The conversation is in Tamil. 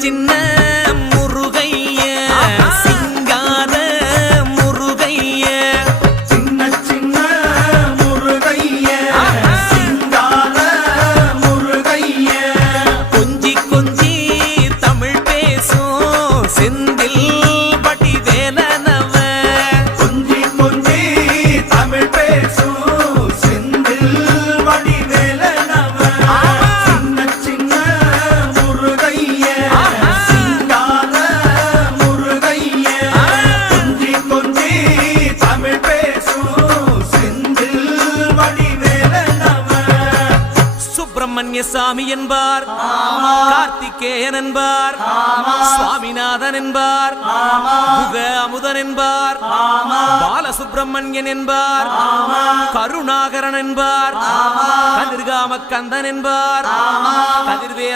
சின்ன முருகைய சிங்கார முருகைய சின்ன சின்ன முருகைய சிங்கார முருகைய கொஞ்சி கொஞ்சி தமிழ் பேசும் செந்தில் பட்டி வேலனவ கொஞ்சி கொஞ்சி தமிழ் பேசும் செந்தில் வடி வேலனவ சின்ன சின்ன முருகைய சிங்கார முருகைய கொஞ்சி கொஞ்சி தமிழ் பேசும் செந்தில் வடி வேலனவ சுப்பிரமணிய சாமி என்பார் கார்த்திகேயன் என்பார் சுவாமிநாதன் என்பார் முக அமுதன் என்பார் பாலசுப்பிரமணியன் என்பார் கருணாகரன் என்பார் கதிர்காம கந்தன் என்பார் கதிர்வே